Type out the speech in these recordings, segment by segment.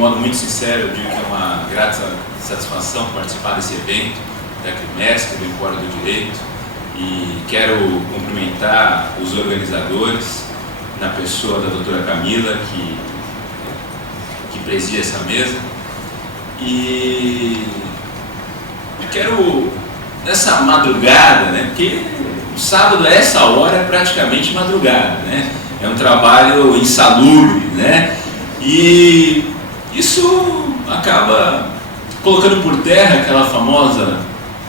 modo muito sincero, eu digo que é uma grata satisfação participar desse evento da CRIMESC, do Empório do Direito, e quero cumprimentar os organizadores, na pessoa da doutora Camila, que preside essa mesa, e quero, nessa madrugada, né, porque o sábado a essa hora é praticamente madrugada, né, é um trabalho insalubre, né, e isso acaba colocando por terra aquela famosa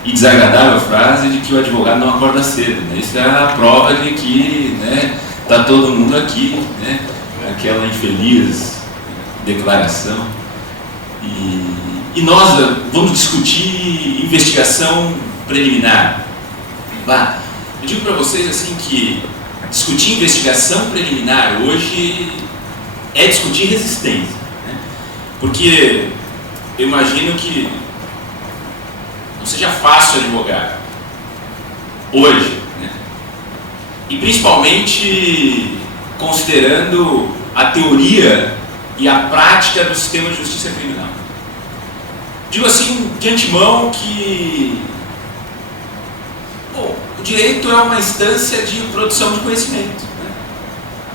e desagradável frase de que o advogado não acorda cedo, né? Isso é a prova de que, né, está todo mundo aqui, né? Aquela infeliz declaração. E nós vamos discutir investigação preliminar. Eu digo para vocês assim que discutir investigação preliminar hoje é discutir resistência, né? Porque eu imagino que não seja fácil advogar hoje, né? E principalmente considerando a teoria e a prática do sistema de justiça criminal. Digo assim de antemão que o direito é uma instância de produção de conhecimento, né?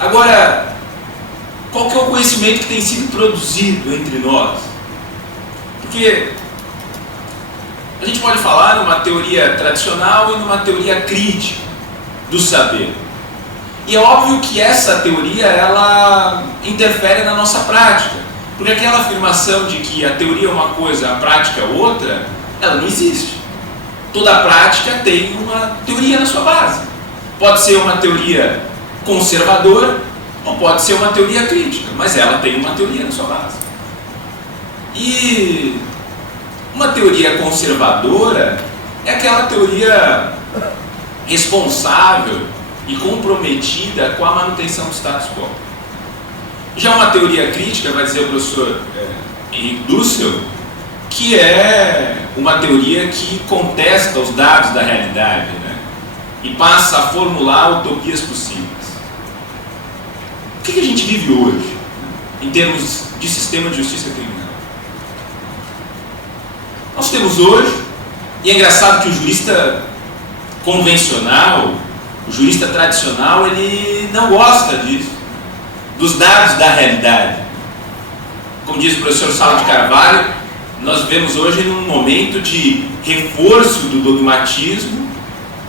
Agora, qual que é o conhecimento que tem sido produzido entre nós? Porque a gente pode falar numa teoria tradicional e numa teoria crítica do saber. E é óbvio que essa teoria, ela interfere na nossa prática. Porque aquela afirmação de que a teoria é uma coisa, a prática é outra, ela não existe. Toda prática tem uma teoria na sua base. Pode ser uma teoria conservadora ou pode ser uma teoria crítica, mas ela tem uma teoria na sua base. E uma teoria conservadora é aquela teoria responsável e comprometida com a manutenção do status quo. Já uma teoria crítica, vai dizer o professor Henrique Dussel, que é uma teoria que contesta os dados da realidade, né? E passa a formular utopias possíveis. O que a gente vive hoje, em termos de sistema de justiça criminal? Nós temos hoje, e é engraçado que o jurista convencional, o jurista tradicional, ele não gosta disso, dos dados da realidade. Como diz o professor Sala de Carvalho, nós vivemos hoje num momento de reforço do dogmatismo,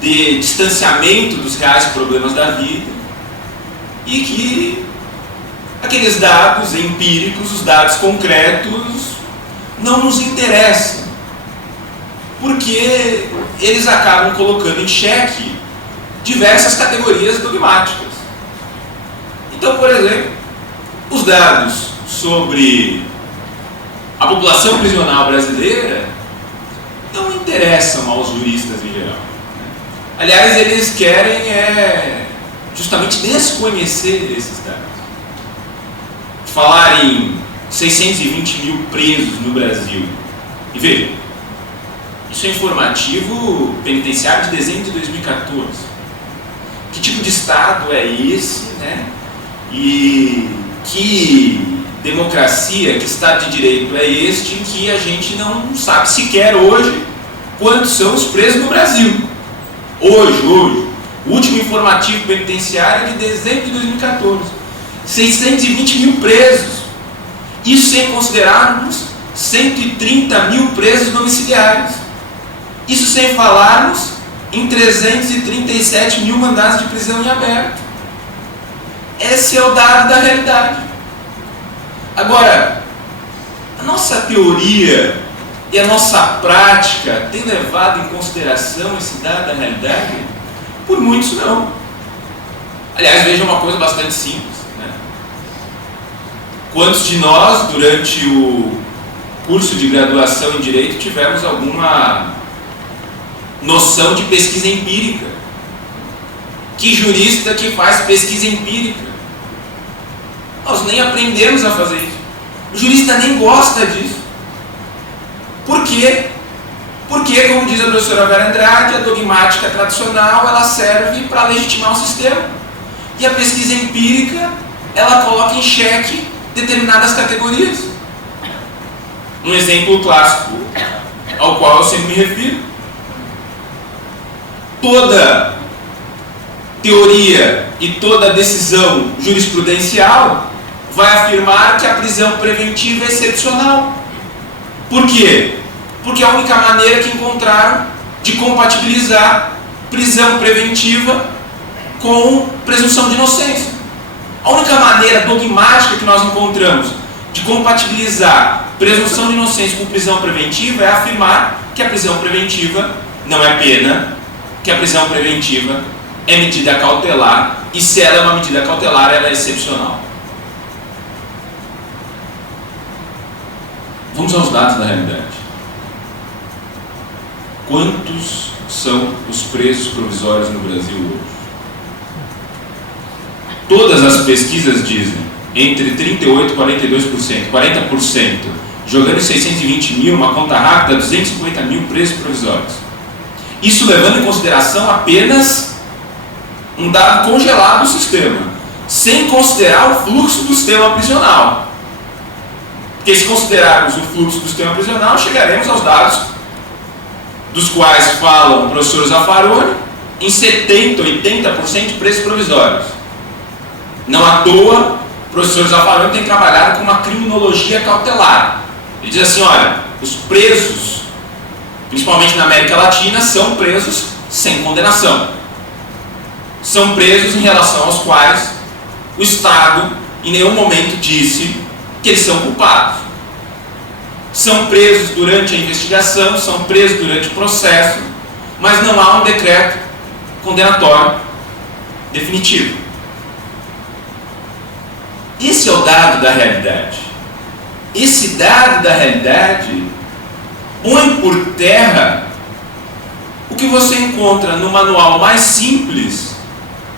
de distanciamento dos reais problemas da vida, e que aqueles dados empíricos, os dados concretos, não nos interessam, porque eles acabam colocando em xeque diversas categorias dogmáticas. Então, por exemplo, os dados sobre a população prisional brasileira não interessam aos juristas em geral. Aliás, eles querem justamente desconhecer esses dados. Falar em 620 mil presos no Brasil. E veja, isso é informativo penitenciário de dezembro de 2014. Que tipo de Estado é esse, né? E que democracia, que Estado de Direito é este em que a gente não sabe sequer hoje quantos são os presos no Brasil. Hoje, o último informativo penitenciário é de dezembro de 2014. 620 mil presos. Isso sem considerarmos 130 mil presos domiciliares. Isso sem falarmos em 337 mil mandados de prisão em aberto. Esse é o dado da realidade. Agora, a nossa teoria e a nossa prática tem levado em consideração esse dado da realidade? Por muitos não. Aliás, veja uma coisa bastante simples, né? Quantos de nós, durante o curso de graduação em Direito, tivemos alguma noção de pesquisa empírica? Que jurista que faz pesquisa empírica? Nós nem aprendemos a fazer isso. O jurista nem gosta disso. Por quê? Porque, como diz a professora Vera Andrade, a dogmática tradicional ela serve para legitimar o sistema. E a pesquisa empírica ela coloca em xeque determinadas categorias. Um exemplo clássico ao qual eu sempre me refiro: toda teoria e toda decisão jurisprudencial vai afirmar que a prisão preventiva é excepcional. Por quê? Porque é a única maneira que encontraram de compatibilizar prisão preventiva com presunção de inocência. A única maneira dogmática que nós encontramos de compatibilizar presunção de inocência com prisão preventiva é afirmar que a prisão preventiva não é pena, que a prisão preventiva é medida cautelar, e se ela é uma medida cautelar, ela é excepcional. Vamos aos dados da realidade. Quantos são os presos provisórios no Brasil hoje? Todas as pesquisas dizem entre 38% e 42%, 40%, jogando em 620 mil, uma conta rápida, 250 mil presos provisórios. Isso levando em consideração apenas um dado congelado do sistema, sem considerar o fluxo do sistema prisional. Porque se considerarmos o fluxo do sistema prisional, chegaremos aos dados dos quais falam o professor Zaffaroni, em 70%, 80% de presos provisórios. Não à toa, o professor Zaffaroni tem trabalhado com uma criminologia cautelar. Ele diz assim: olha, os presos, principalmente na América Latina, são presos sem condenação. São presos em relação aos quais o Estado em nenhum momento disse que eles são culpados. São presos durante a investigação, são presos durante o processo, mas não há um decreto condenatório definitivo. Esse é o dado da realidade. Esse dado da realidade põe por terra o que você encontra no manual mais simples,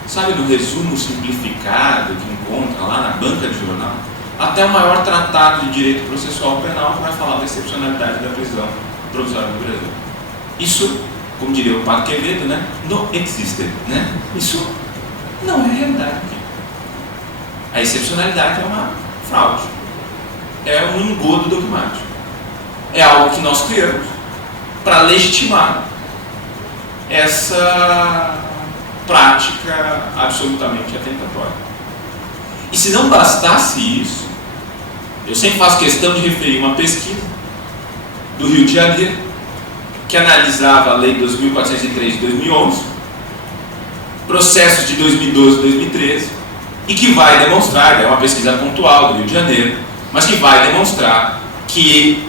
sabe, no resumo simplificado que encontra lá na banca de jornal, até o maior tratado de direito processual penal que vai falar da excepcionalidade da prisão provisória no Brasil. Isso, como diria o Padre Quevedo, né? Não existe, né? Isso não é realidade. A excepcionalidade é uma fraude, é um engodo dogmático, é algo que nós criamos para legitimar essa prática absolutamente atentatória. E se não bastasse isso, eu sempre faço questão de referir uma pesquisa do Rio de Janeiro que analisava a Lei 2.403 de 2011, processos de 2012 e 2013, e que vai demonstrar, é uma pesquisa pontual do Rio de Janeiro, mas que vai demonstrar que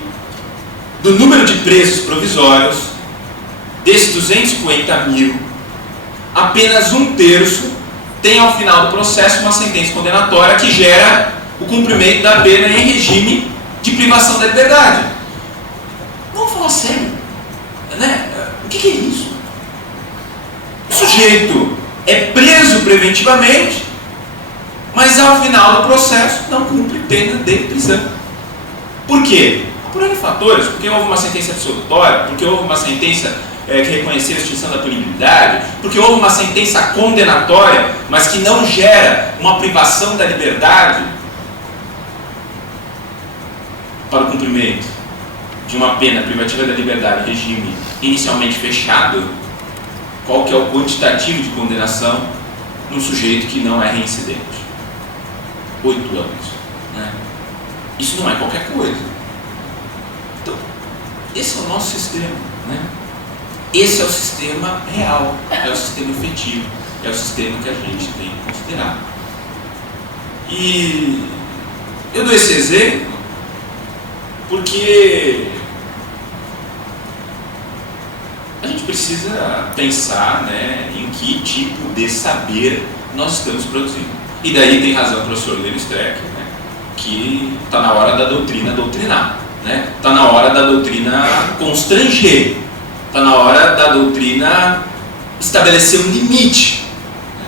do número de presos provisórios, desses 250 mil, apenas 1/3 tem ao final do processo uma sentença condenatória que gera o cumprimento da pena em regime de privação da liberdade. Vamos falar sério, né? O que é isso? O sujeito é preso preventivamente, mas ao final do processo não cumpre pena de prisão. Por quê? Por N fatores. Porque houve uma sentença absolutória, porque houve uma sentença que reconheceu a extinção da punibilidade, porque houve uma sentença condenatória, mas que não gera uma privação da liberdade para o cumprimento de uma pena privativa da liberdade em regime inicialmente fechado. Qual que é o quantitativo de condenação num sujeito que não é reincidente? 8 anos, né? Isso não é qualquer coisa. Então, esse é o nosso sistema, né? Esse é o sistema real, é o sistema efetivo, é o sistema que a gente tem que considerar. E eu dou esse exemplo porque a gente precisa pensar, né, em que tipo de saber nós estamos produzindo. E daí tem razão o professor Lênin Streck, né, que está na hora da doutrina doutrinar, né? Está na hora da doutrina constranger, está na hora da doutrina estabelecer um limite, né?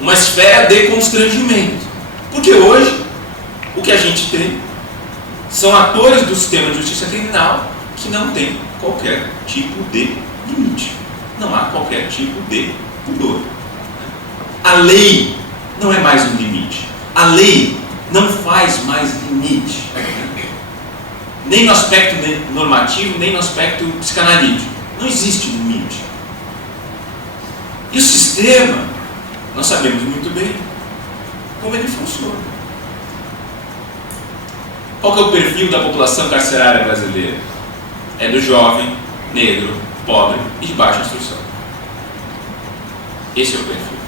Uma esfera de constrangimento. Porque hoje o que a gente tem são atores do sistema de justiça criminal que não tem qualquer tipo de limite, não há qualquer tipo de pudor. A lei não é mais um limite. A lei não faz mais limite. nem no aspecto normativo, nem no aspecto psicanalítico. Não existe limite. E o sistema, nós sabemos muito bem como ele funciona. Qual que é o perfil da população carcerária brasileira? É do jovem, negro, pobre e de baixa instrução. Esse é o perfil.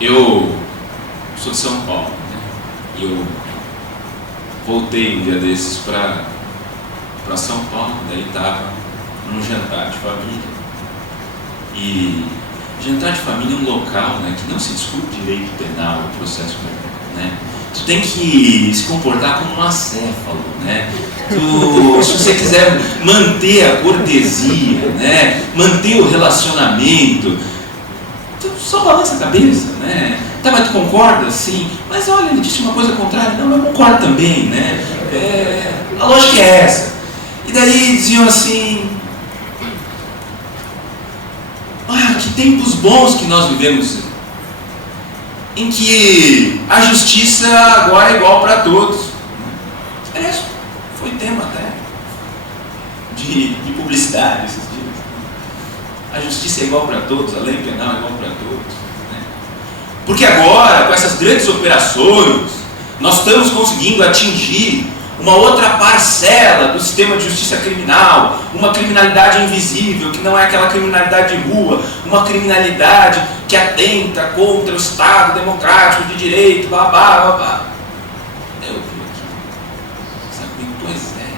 Eu sou de São Paulo, né? E eu voltei um dia desses para São Paulo, daí estava num jantar de família. E jantar de família é um local, né, que não se discute direito penal, o processo penal, né? Tu tem que se comportar como um acéfalo, né? Se você quiser manter a cortesia, né, manter o relacionamento, tu só balança a cabeça, né? Tá, mas tu concorda? Sim. Mas olha, ele disse uma coisa contrária. Não, eu concordo também, né? A lógica é essa. E daí diziam assim: que tempos bons que nós vivemos, em que a justiça agora é igual para todos. Aliás, foi tema até de publicidade esses dias. A justiça é igual para todos, a lei penal é igual para todos. Né? Porque agora, com essas grandes operações, nós estamos conseguindo atingir uma outra parcela do sistema de justiça criminal, uma criminalidade invisível, que não é aquela criminalidade de rua, uma criminalidade que atenta contra o Estado democrático de direito, babá. Eu vi aqui, sabe? Pois é.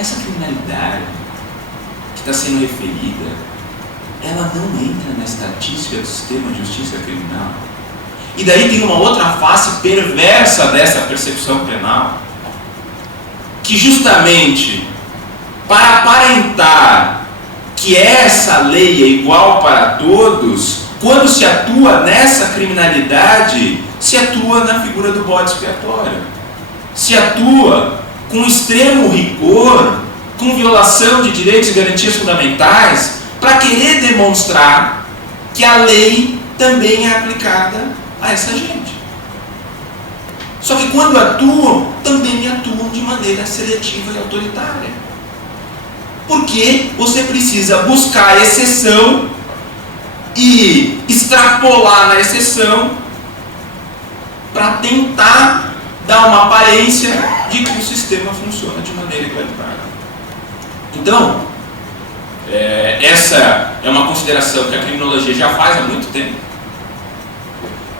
Essa criminalidade que está sendo referida, ela não entra na estatística do sistema de justiça criminal. E daí tem uma outra face perversa dessa percepção penal, que justamente para aparentar que essa lei é igual para todos, quando se atua nessa criminalidade, se atua na figura do bode expiatório, se atua com extremo rigor, com violação de direitos e garantias fundamentais, para querer demonstrar que a lei também é aplicada a essa gente. Só que quando atuam, também atuam de maneira seletiva e autoritária. Porque você precisa buscar a exceção e extrapolar na exceção para tentar dar uma aparência de que o sistema funciona de maneira igualitária. Então, essa é uma consideração que a criminologia já faz há muito tempo.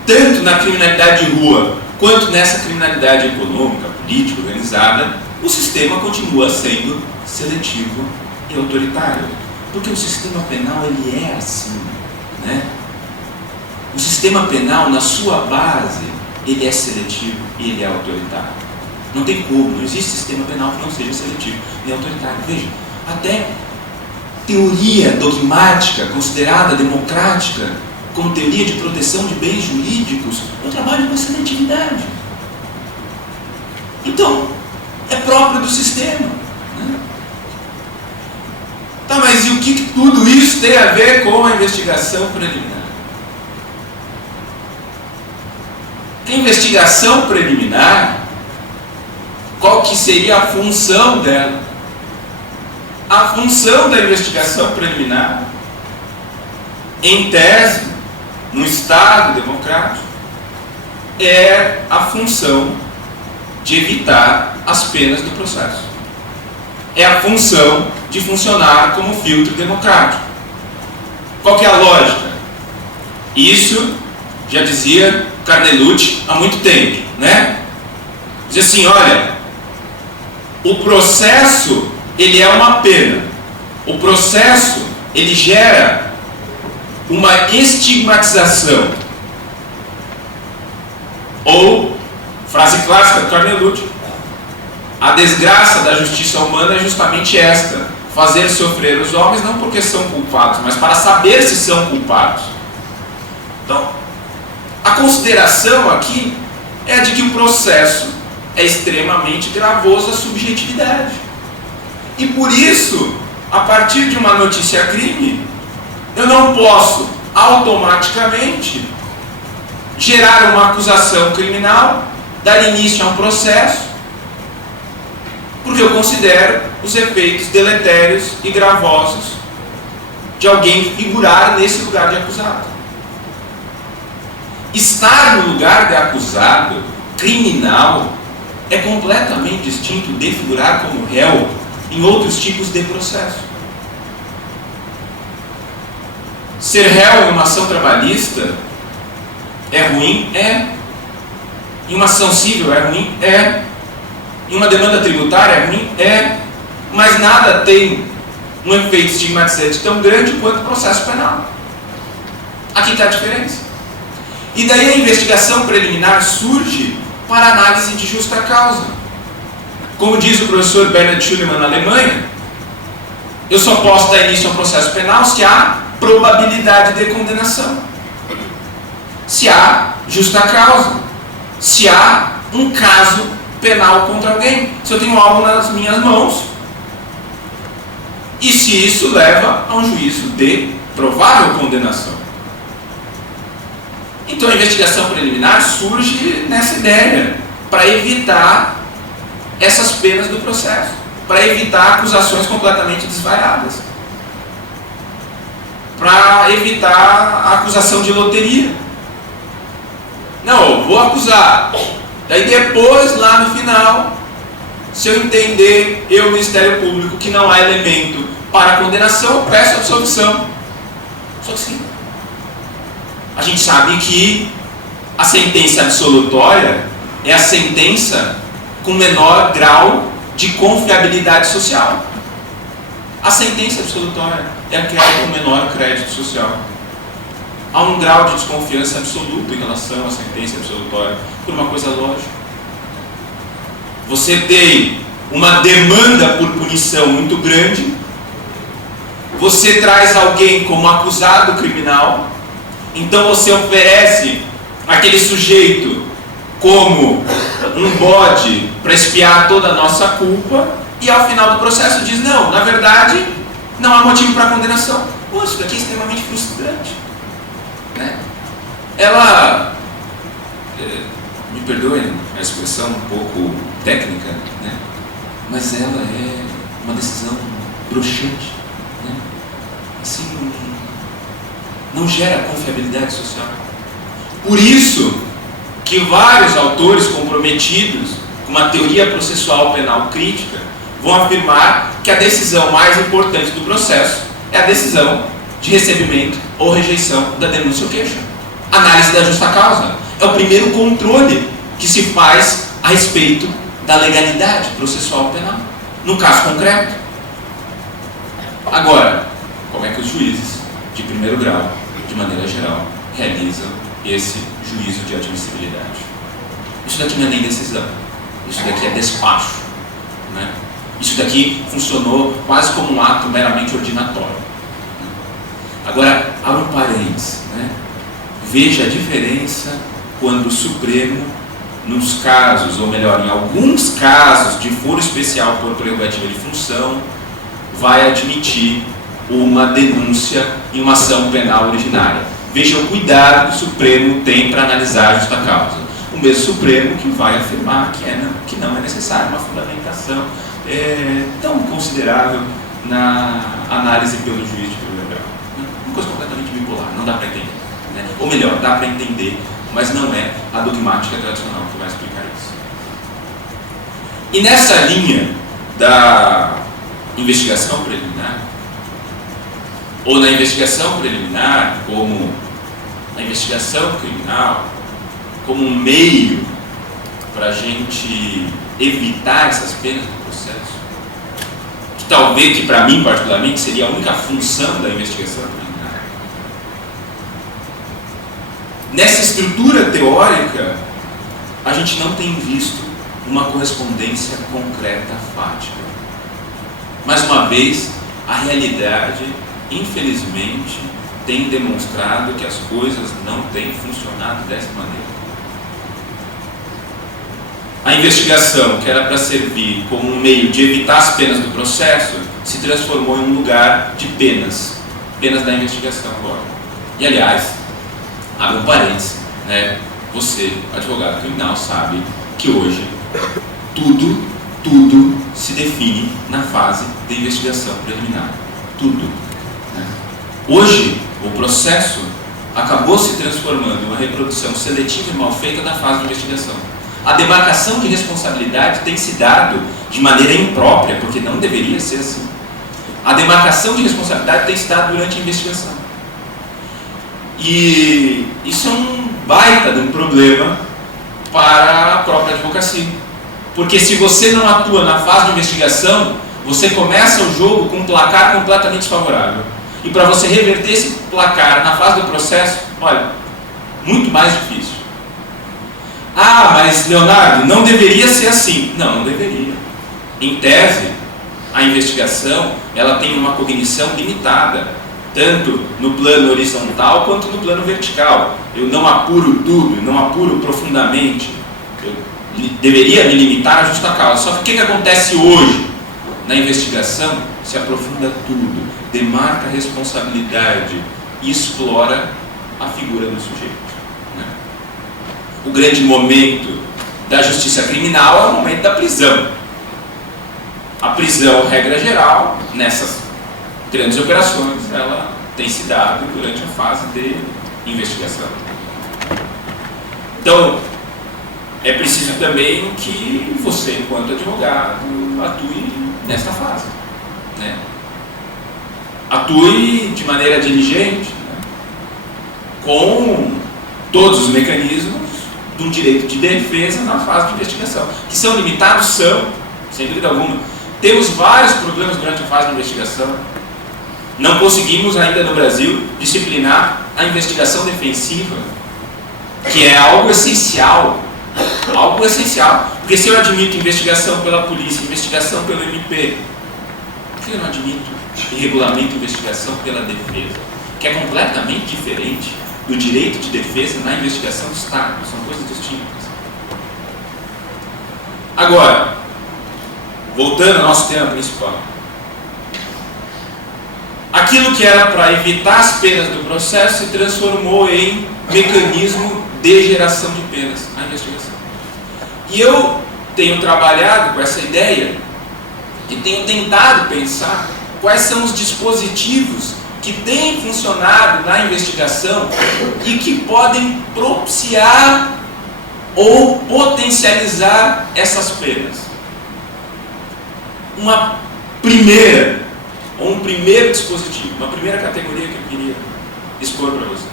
Tanto na criminalidade de rua, quanto nessa criminalidade econômica, política, organizada, o sistema continua sendo seletivo e autoritário. Porque o sistema penal, ele é assim, né? O sistema penal, na sua base, ele é seletivo e ele é autoritário. Não tem como, não existe sistema penal que não seja seletivo e autoritário. Veja, até teoria dogmática, considerada democrática, como teoria de proteção de bens jurídicos, eu trabalho com seletividade. Então, é próprio do sistema. Né? Tá, mas e o que tudo isso tem a ver com a investigação preliminar? A investigação preliminar, qual que seria a função dela? A função da investigação preliminar, em tese, no Estado democrático, é a função de evitar as penas do processo. É a função de funcionar como filtro democrático. Qual que é a lógica? Isso já dizia Carnelucci há muito tempo, né? Diz assim, olha, o processo, ele é uma pena. O processo, ele gera uma estigmatização. Ou, frase clássica do Carnelucci, a desgraça da justiça humana é justamente esta: fazer sofrer os homens não porque são culpados, mas para saber se são culpados. Então, a consideração aqui é a de que o processo é extremamente gravoso à subjetividade. E por isso, a partir de uma notícia crime, eu não posso automaticamente gerar uma acusação criminal dar início a um processo, porque eu considero os efeitos deletérios e gravosos de alguém figurar nesse lugar de acusado. Estar no lugar de acusado, criminal, é completamente distinto de figurar como réu em outros tipos de processo. Ser réu em uma ação trabalhista é ruim? É. Em uma ação civil é ruim? É. Em uma demanda tributária é ruim? É. Mas nada tem um efeito estigmatizante tão grande quanto o processo penal. Aqui está a diferença. E daí a investigação preliminar surge para análise de justa causa. Como diz o professor Bernhard Schulemann na Alemanha, eu só posso dar início a um processo penal se há probabilidade de condenação, se há justa causa, se há um caso penal contra alguém, se eu tenho algo nas minhas mãos e se isso leva a um juízo de provável condenação. Então a investigação preliminar surge nessa ideia, para evitar essas penas do processo, para evitar acusações completamente desvariadas, para evitar a acusação de loteria. Não, eu vou acusar, daí depois, lá no final, se eu entender, eu, Ministério Público, que não há elemento para condenação, eu peço absolvição. Só que sim. A gente sabe que a sentença absolutória é a sentença com menor grau de confiabilidade social. A sentença absolutória é aquela com menor crédito social. Há um grau de desconfiança absoluto em relação à sentença absolutória, por uma coisa lógica. Você tem uma demanda por punição muito grande, você traz alguém como acusado criminal, então você oferece aquele sujeito como um bode para expiar toda a nossa culpa, e ao final do processo diz, não, na verdade, não há motivo para condenação. Pô, isso daqui é extremamente frustrante. Né? Ela, me perdoem a expressão um pouco técnica, né? Mas ela é uma decisão broxante. Né? Assim, não gera confiabilidade social. Por isso que vários autores comprometidos com uma teoria processual penal crítica vão afirmar que a decisão mais importante do processo é a decisão de recebimento ou rejeição da denúncia ou queixa. Análise da justa causa é o primeiro controle que se faz a respeito da legalidade processual penal, no caso concreto. Agora, como é que os juízes de primeiro grau, de maneira geral, realizam esse juízo de admissibilidade? Isso daqui não é nem decisão, isso daqui é despacho, né? Isso daqui funcionou quase como um ato meramente ordinatório. Agora, abra um parênteses, né? Veja a diferença quando o Supremo, nos casos, ou melhor, em alguns casos de foro especial por prerrogativa de função, vai admitir uma denúncia em uma ação penal originária. Veja o cuidado que o Supremo tem para analisar a justa causa. O mesmo Supremo que vai afirmar que não é necessária uma fundamentação tão considerável na análise pelo juiz de primeiro grau. Uma coisa completamente bipolar, não dá para entender. Né? Ou melhor, dá para entender, mas não é a dogmática tradicional que vai explicar isso. E nessa linha da investigação preliminar, ou na investigação preliminar como a investigação criminal, como um meio para a gente evitar essas penas do processo, que talvez, que para mim particularmente, seria a única função da investigação preliminar. Nessa estrutura teórica, a gente não tem visto uma correspondência concreta, fática. Mais uma vez, a realidade, infelizmente, tem demonstrado que as coisas não têm funcionado dessa maneira. A investigação, que era para servir como um meio de evitar as penas do processo, se transformou em um lugar de penas da investigação agora. E aliás, abre um parênteses, né? Você, advogado criminal, sabe que hoje tudo se define na fase de investigação preliminar. Tudo. Né? Hoje, o processo acabou se transformando em uma reprodução seletiva e mal feita da fase de investigação. A demarcação de responsabilidade tem se dado de maneira imprópria, porque não deveria ser assim. A demarcação de responsabilidade tem se dado durante a investigação. E isso é um baita de um problema para a própria advocacia. Porque se você não atua na fase de investigação, você começa o jogo com um placar completamente desfavorável. E para você reverter esse placar na fase do processo, olha, muito mais difícil. Ah, mas Leonardo, não deveria ser assim. Não, não deveria. Em tese, a investigação, ela tem uma cognição limitada, tanto no plano horizontal quanto no plano vertical. Eu não apuro tudo, não apuro profundamente. Eu deveria me limitar à justa causa. Só que o que acontece hoje? Na investigação, se aprofunda tudo, demarca a responsabilidade e explora a figura do sujeito. Né? O grande momento da justiça criminal é o momento da prisão. A prisão, regra geral, nessas grandes operações, ela tem se dado durante a fase de investigação. Então, é preciso também que você, enquanto advogado, atue nesta fase. Né? Atue de maneira diligente, né? Com todos os mecanismos do direito de defesa na fase de investigação. Que são limitados, são, sem dúvida alguma. Temos vários problemas durante a fase de investigação. Não conseguimos ainda no Brasil disciplinar a investigação defensiva, que é algo essencial. Algo essencial. Porque se eu admito investigação pela polícia, investigação pelo MP, por que eu não admito e regulamento investigação pela defesa? Que é completamente diferente do direito de defesa na investigação do Estado. São coisas distintas. Agora, voltando ao nosso tema principal. Aquilo que era para evitar as penas do processo se transformou em mecanismo de geração de penas na investigação. E eu tenho trabalhado com essa ideia e tenho tentado pensar quais são os dispositivos que têm funcionado na investigação e que podem propiciar ou potencializar essas penas. Um primeiro dispositivo, uma primeira categoria que eu queria expor para vocês.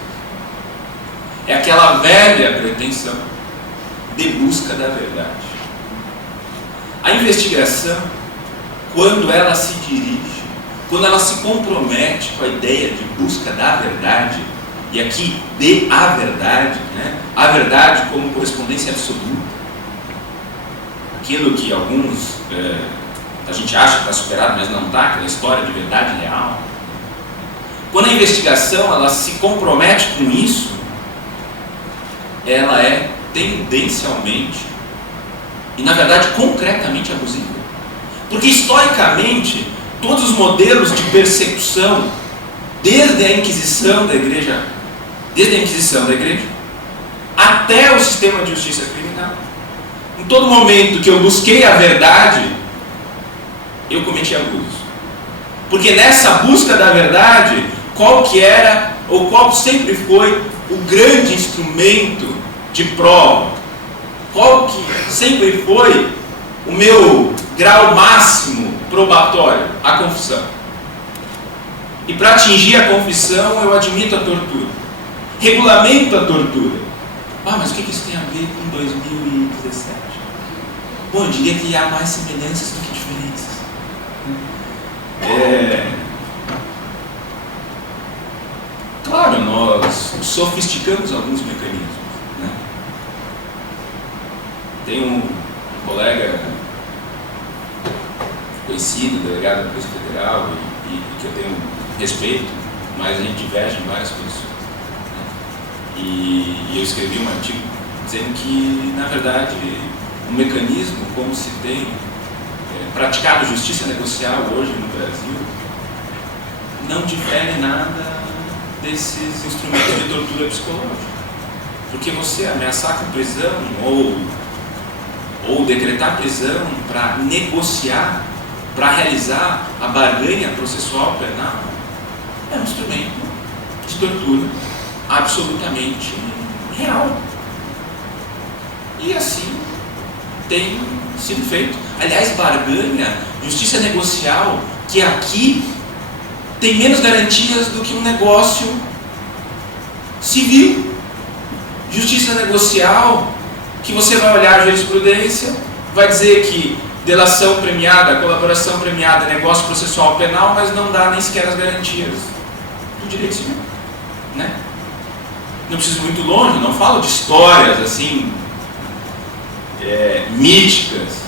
É aquela velha pretensão de busca da verdade. A investigação, quando ela se dirige, quando ela se compromete com a ideia de busca da verdade, e aqui de a verdade, né? A verdade como correspondência absoluta, aquilo que alguns a gente acha que está superado, mas não está, aquela história de verdade real. Quando a investigação ela se compromete com isso, ela é tendencialmente e, na verdade, concretamente abusiva. Porque, historicamente, todos os modelos de persecução, desde a Inquisição da Igreja, até o sistema de justiça criminal, em todo momento que eu busquei a verdade, eu cometi abusos. Porque nessa busca da verdade, qual que era, ou qual sempre foi o grande instrumento de prova? Qual que sempre foi o meu grau máximo probatório? A confissão. E para atingir a confissão, eu admito a tortura. Regulamento a tortura. Ah, mas o que isso tem a ver com 2017? Bom, eu diria que há mais semelhanças do que diferenças. Claro, nós sofisticamos alguns mecanismos. Né? Tem um colega conhecido, delegado da Polícia Federal, e que eu tenho respeito, mas a gente diverge em várias coisas. Né? E eu escrevi um artigo dizendo que, na verdade, o mecanismo como se tem praticado justiça negocial hoje no Brasil não difere nada desses instrumentos de tortura psicológica. Porque você ameaçar com prisão ou ou decretar prisão para negociar, para realizar a barganha processual penal, é um instrumento de tortura absolutamente real. E assim tem sido feito. Aliás, barganha, justiça negocial, que aqui tem menos garantias do que um negócio civil. Justiça negocial, que você vai olhar a jurisprudência, vai dizer que delação premiada, colaboração premiada é negócio processual penal, mas não dá nem sequer as garantias do direito civil, né? Não preciso ir muito longe, não falo de histórias assim míticas.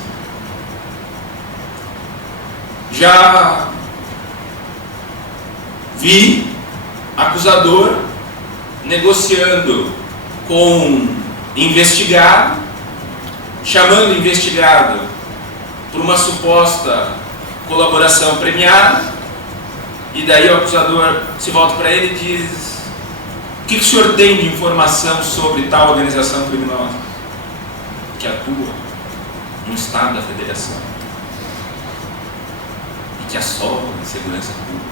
Já vi acusador negociando com investigado, chamando o investigado por uma suposta colaboração premiada, e daí o acusador se volta para ele e diz: o que o senhor tem de informação sobre tal organização criminosa que atua no Estado da Federação e que assola a segurança pública?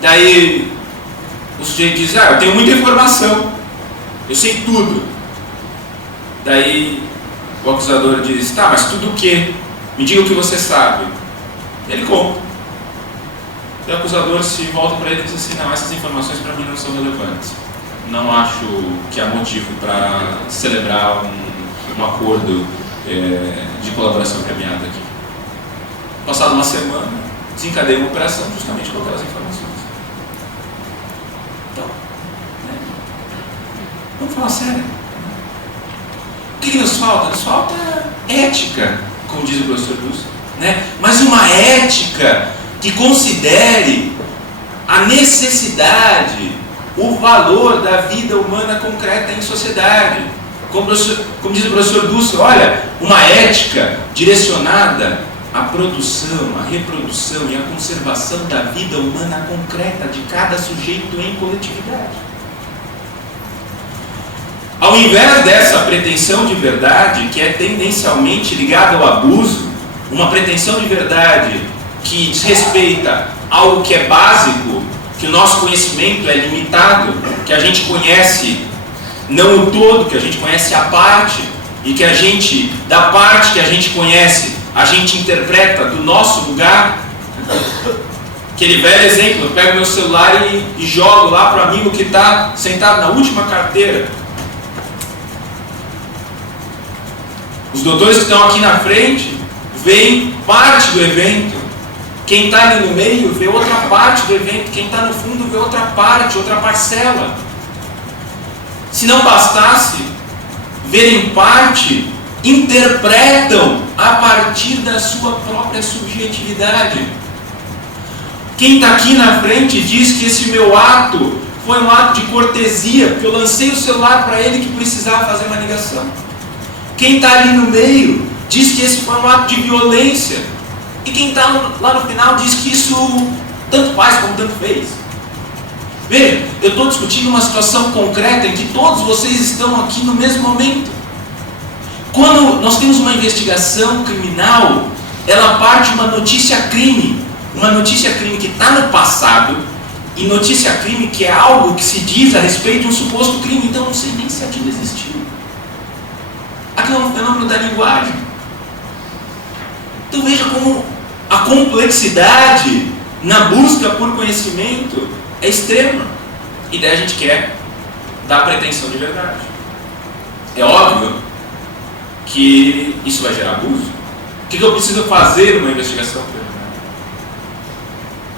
Daí o sujeito diz: eu tenho muita informação, eu sei tudo. Daí o acusador diz: tá, mas tudo o quê? Me diga o que você sabe. Ele conta. O acusador se volta para ele e diz assim: não, essas informações para mim não são relevantes. Não acho que há motivo para celebrar um acordo de colaboração premiada aqui. Passada uma semana, desencadeia uma operação justamente com aquelas informações. Então, vamos falar sério. O que nos falta? Nos falta ética, como diz o professor Lúcio, né? Mas uma ética que considere a necessidade, o valor da vida humana concreta em sociedade. Como diz o professor Lúcio, olha, uma ética direcionada à produção, à reprodução e à conservação da vida humana concreta de cada sujeito em coletividade. Ao invés dessa pretensão de verdade, que é tendencialmente ligada ao abuso, uma pretensão de verdade que desrespeita algo que é básico, que o nosso conhecimento é limitado, que a gente conhece não o todo, que a gente conhece a parte, e que a gente, da parte que a gente conhece, a gente interpreta do nosso lugar. Aquele velho exemplo: eu pego meu celular e jogo lá para o amigo que está sentado na última carteira. Os doutores que estão aqui na frente veem parte do evento. Quem está ali no meio vê outra parte do evento. Quem está no fundo vê outra parte, outra parcela. Se não bastasse verem parte, interpretam a partir da sua própria subjetividade. Quem está aqui na frente diz que esse meu ato foi um ato de cortesia, porque eu lancei o celular para ele que precisava fazer uma ligação. Quem está ali no meio diz que esse foi um ato de violência. E quem está lá no final diz que isso tanto faz como tanto fez. Veja, eu estou discutindo uma situação concreta em que todos vocês estão aqui no mesmo momento. Quando nós temos uma investigação criminal, ela parte de uma notícia-crime. Uma notícia-crime que está no passado, e notícia-crime que é algo que se diz a respeito de um suposto crime. Então eu não sei nem se aquilo existiu. Aquilo é um fenômeno da linguagem. Então veja como a complexidade na busca por conhecimento é extrema. E daí a gente quer dar a pretensão de verdade. É óbvio que isso vai gerar abuso. O que eu preciso fazer numa investigação criminal?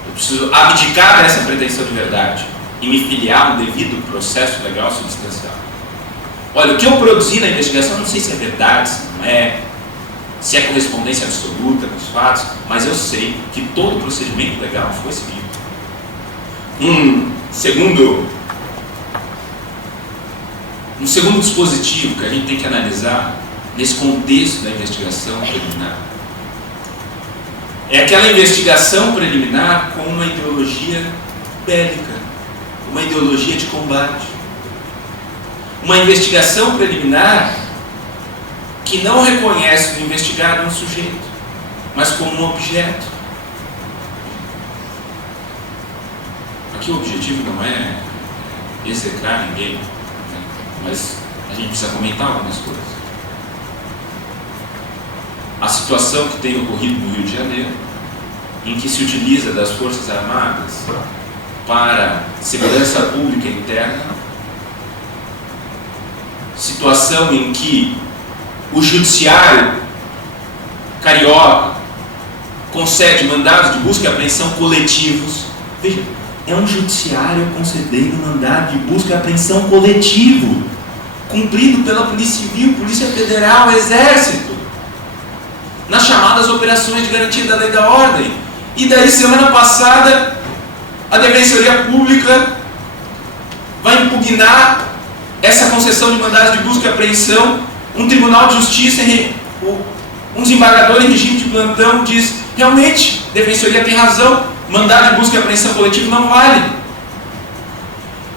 Eu preciso abdicar dessa pretensão de verdade e me filiar no devido processo legal substancial. Olha, o que eu produzi na investigação, não sei se é verdade, se não é, se é correspondência absoluta com os fatos, mas eu sei que todo o procedimento legal foi seguido. Um segundo dispositivo que a gente tem que analisar nesse contexto da investigação preliminar é aquela investigação preliminar com uma ideologia bélica, uma ideologia de combate. Uma investigação preliminar que não reconhece o investigado um sujeito, mas como um objeto. Aqui o objetivo não é execrar ninguém, né? Mas a gente precisa comentar algumas coisas. A situação que tem ocorrido no Rio de Janeiro, em que se utiliza das Forças Armadas para segurança pública interna, situação em que o judiciário carioca concede mandados de busca e apreensão coletivos. Veja, é um judiciário concedendo mandado de busca e apreensão coletivo, cumprido pela Polícia Civil, Polícia Federal, Exército, nas chamadas operações de garantia da lei e da ordem. E daí, semana passada, a Defensoria Pública vai impugnar essa concessão de mandados de busca e apreensão. Um Tribunal de Justiça, um desembargador em regime de plantão diz: realmente, a Defensoria tem razão, mandado de busca e apreensão coletivo não vale.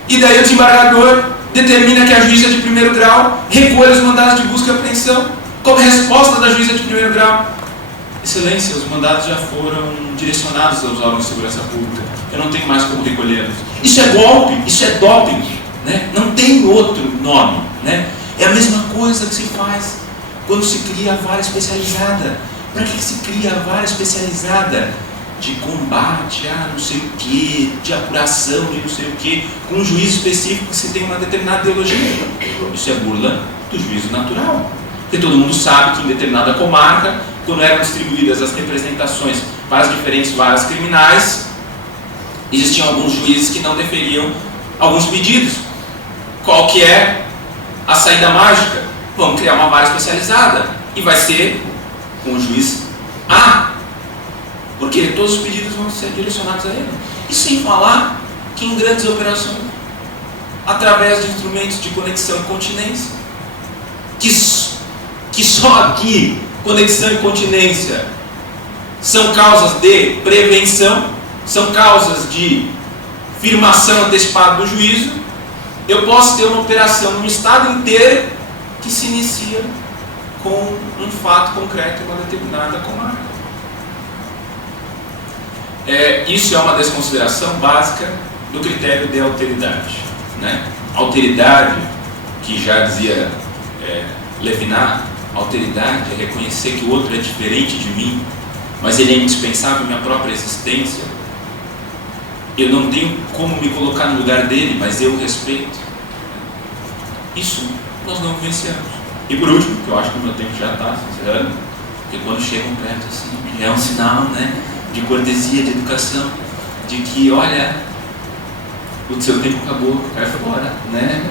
E daí o desembargador determina que a juíza de primeiro grau recolha os mandados de busca e apreensão. Como resposta da juíza de primeiro grau: Excelência, os mandados já foram direcionados aos órgãos de segurança pública, eu não tenho mais como recolhê-los. Isso é golpe, isso é doping, né? Não tem outro nome, né? É a mesma coisa que se faz quando se cria a vara especializada. Para que se cria a vara especializada? De combate a não sei o que, de apuração de não sei o que, com um juiz específico que se tem uma determinada ideologia. Isso é burla do juízo natural. Porque todo mundo sabe que em determinada comarca, quando eram distribuídas as representações para as diferentes varas criminais, existiam alguns juízes que não deferiam alguns pedidos. Qual que é a saída mágica? Vamos criar uma vara especializada e vai ser com o juiz A, porque todos os pedidos vão ser direcionados a ele. E sem falar que em grandes operações, através de instrumentos de conexão e continência, que só aqui conexão e continência são causas de prevenção, são causas de firmação antecipada do juízo, eu posso ter uma operação no estado inteiro que se inicia com um fato concreto em uma determinada comarca. Isso é uma desconsideração básica do critério de alteridade, né? Alteridade, que já dizia Levinas, alteridade é reconhecer que o outro é diferente de mim, mas ele é indispensável à minha própria existência. Eu não tenho como me colocar no lugar dele, mas eu o respeito. Isso nós não vivenciamos. E por último, que eu acho que o meu tempo já está se encerrando, porque quando chegam perto assim, é um sinal, né, de cortesia, de educação, de que, olha, o seu tempo acabou, cai fora, né?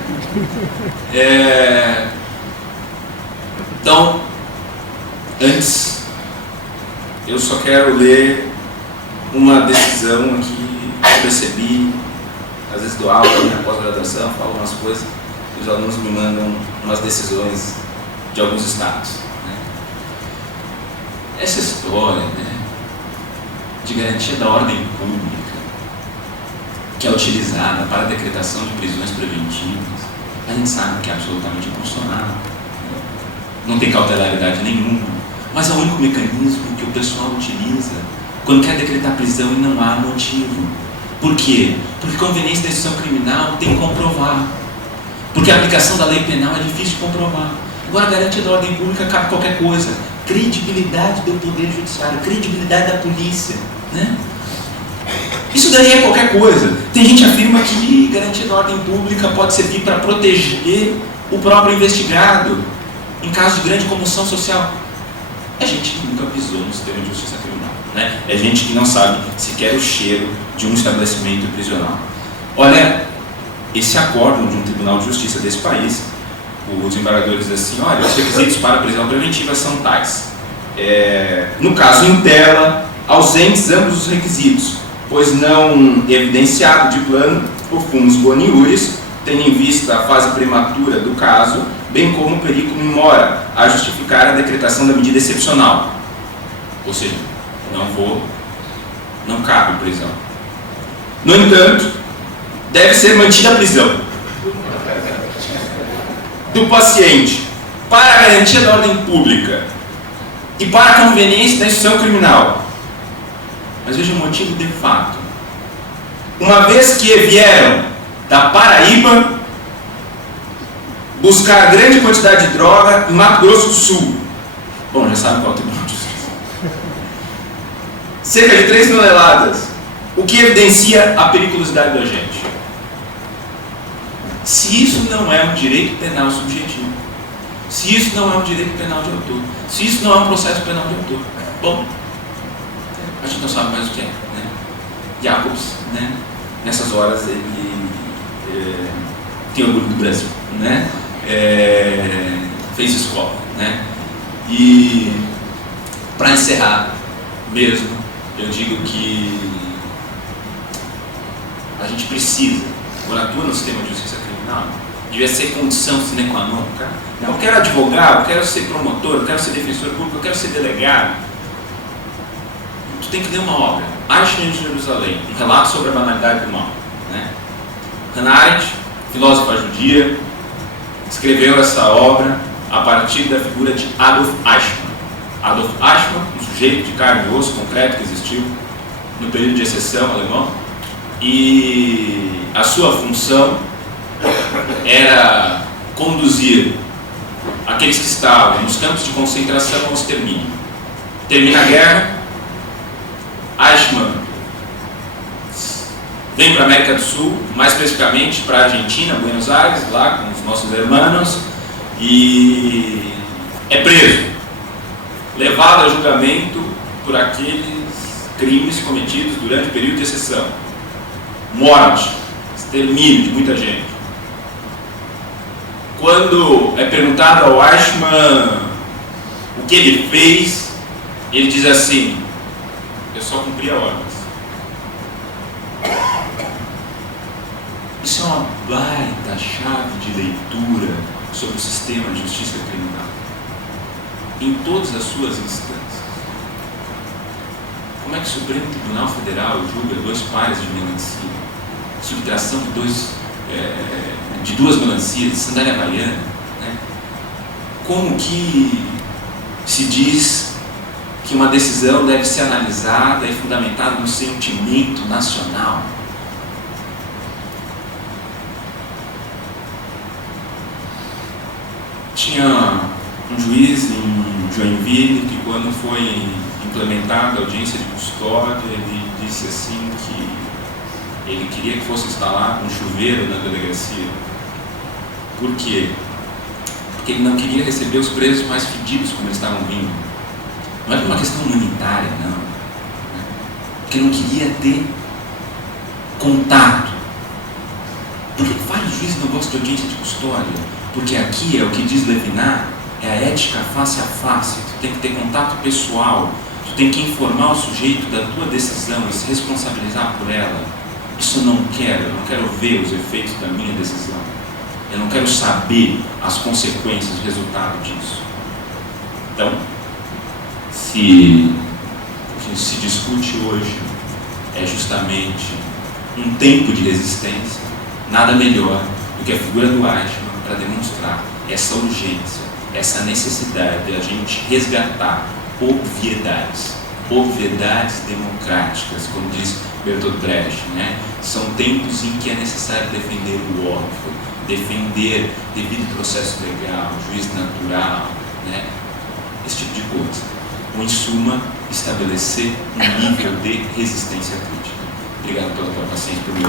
Então, antes, eu só quero ler uma decisão aqui que eu percebi, às vezes dou aula na pós-graduação, falo umas coisas, e os alunos me mandam umas decisões de alguns estados, né? Essa história, né, de garantia da ordem pública, que é utilizada para a decretação de prisões preventivas, a gente sabe que é absolutamente inconstitucional, não tem cautelaridade nenhuma, mas é o único mecanismo que o pessoal utiliza quando quer decretar prisão e não há motivo. Por quê? Porque conveniência da instituição criminal tem que comprovar, porque a aplicação da lei penal é difícil de comprovar. Agora, a garantia da ordem pública cabe qualquer coisa. Credibilidade do poder judiciário, credibilidade da polícia, né? Isso daí é qualquer coisa. Tem gente que afirma que garantia da ordem pública pode servir para proteger o próprio investigado em caso de grande comoção social. É gente que nunca pisou no sistema de justiça criminal, né? É gente que não sabe sequer o cheiro de um estabelecimento prisional. Olha, esse acórdão de um tribunal de justiça desse país, o desembargador diz assim: olha, os requisitos para a prisão preventiva são tais. No caso em tela, ausentes ambos os requisitos, pois não evidenciado de plano o fumus boni iuris, tendo em vista a fase prematura do caso, bem como o perigo mora a justificar a decretação da medida excepcional. Ou seja, não cabe prisão. No entanto, deve ser mantida a prisão do paciente para a garantia da ordem pública e para a conveniência da instituição criminal. Mas veja o motivo de fato. Uma vez que vieram da Paraíba buscar grande quantidade de droga em Mato Grosso do Sul. Bom, já sabe qual é o Tribunal de Justiça. Cerca de 3 toneladas, o que evidencia a periculosidade do agente. Se isso não é um direito penal subjetivo, se isso não é um direito penal de autor, se isso não é um processo penal de autor, bom, a gente não sabe mais o que é, né? Jacobs, né? Nessas horas ele tem orgulho do Brasil, né? Fez escola, né? E para encerrar mesmo, eu digo que a gente precisa, quando atua no sistema de justiça criminal, devia ser condição sine qua non, cara. Não, eu quero advogado, eu quero ser promotor, eu quero ser defensor público, eu quero ser delegado. Tu tem que ler uma obra, Einstein de Jerusalém, um relato sobre a banalidade do mal, né? Hannah Arendt, filósofa judia, escreveu essa obra a partir da figura de Adolf Eichmann. Adolf Eichmann, um sujeito de carne e osso concreto que existiu no período de exceção alemão, e a sua função era conduzir aqueles que estavam nos campos de concentração ao extermínio. Termina a guerra, Eichmann vem para a América do Sul, mais especificamente para a Argentina, Buenos Aires, lá com os nossos irmãos, e é preso, levado a julgamento por aqueles crimes cometidos durante o período de exceção. Morte, extermínio de muita gente. Quando é perguntado ao Eichmann o que ele fez, ele diz assim: eu só cumpri a ordem. Isso é uma baita chave de leitura sobre o sistema de justiça criminal, em todas as suas instâncias. Como é que o Supremo Tribunal Federal julga 2 pares de melancia, subtração de 2 melancias, de sandália havaiana, né? Como que se diz que uma decisão deve ser analisada e fundamentada no sentimento nacional? Tinha um juiz em Joinville que, quando foi implementada a audiência de custódia, ele disse assim que ele queria que fosse instalado um chuveiro na delegacia. Por quê? Porque ele não queria receber os presos mais fedidos como eles estavam vindo. Não é por uma questão humanitária, não. Porque não queria ter contato. Por que vários juízes não gostam de audiência de custódia? Porque aqui é o que diz Levinas, é a ética face a face. Tu tem que ter contato pessoal, tu tem que informar o sujeito da tua decisão e se responsabilizar por ela. Isso eu não quero ver os efeitos da minha decisão. Eu não quero saber as consequências, o resultado disso. Então, se o que se discute hoje é justamente um tempo de resistência, nada melhor do que a figura do Eichmann para demonstrar essa urgência, essa necessidade de a gente resgatar obviedades democráticas, como diz Bertolt Brecht, né? São tempos em que é necessário defender o óbvio, defender devido processo legal, juízo natural, né? Esse tipo de coisa. Ou, em suma, estabelecer um nível de resistência crítica. Obrigado pela tua paciência por mim.